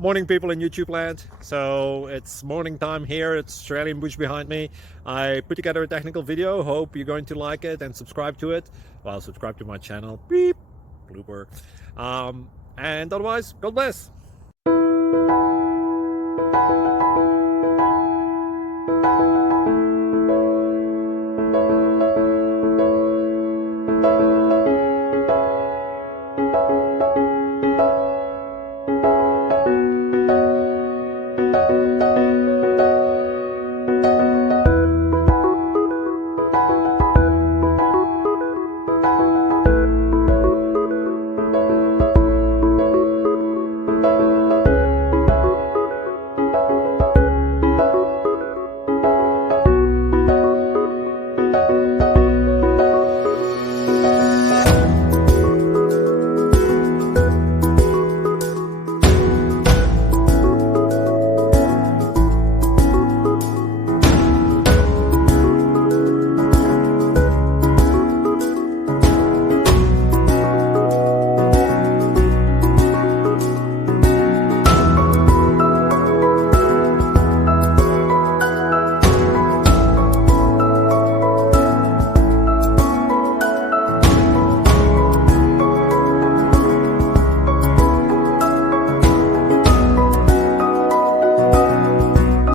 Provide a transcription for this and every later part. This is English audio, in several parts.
Morning, people in YouTube land. So it's morning time here. It's Australian bush behind me. I put together a technical video. Hope you're going to like it and subscribe to it. Well, subscribe to my channel. Beep. Blooper. And otherwise, God bless.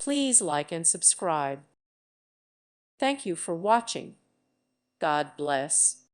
Please like and subscribe. Thank you for watching. God bless.